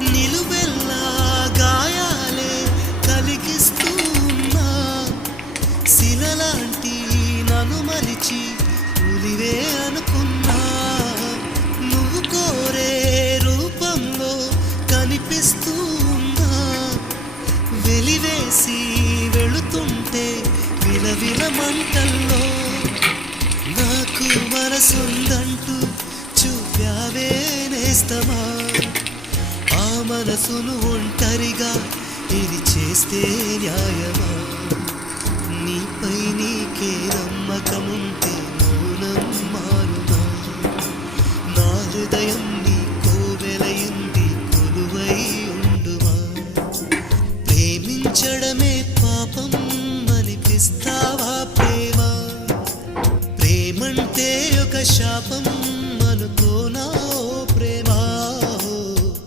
నిలువెల్లా గాయాలే కలిగిస్తూ ఉన్నా, శిలలాంటి నన్ను మలిచి ఉలివే అనుకున్నా. నువ్వు కోరే రూపంలో కనిపిస్తూ ఉన్నా, వెలివేసి వెళుతుంటే విలవిల మంటల్లో. నాకు మనసుందంటూ చూప్యావే నేస్తమా, ఆ మనసును ఒంటరిగా ఇది చేస్తే న్యాయమా? నీపై నీకే నమ్మకముంటే మౌనం మారునా? నా హృదయం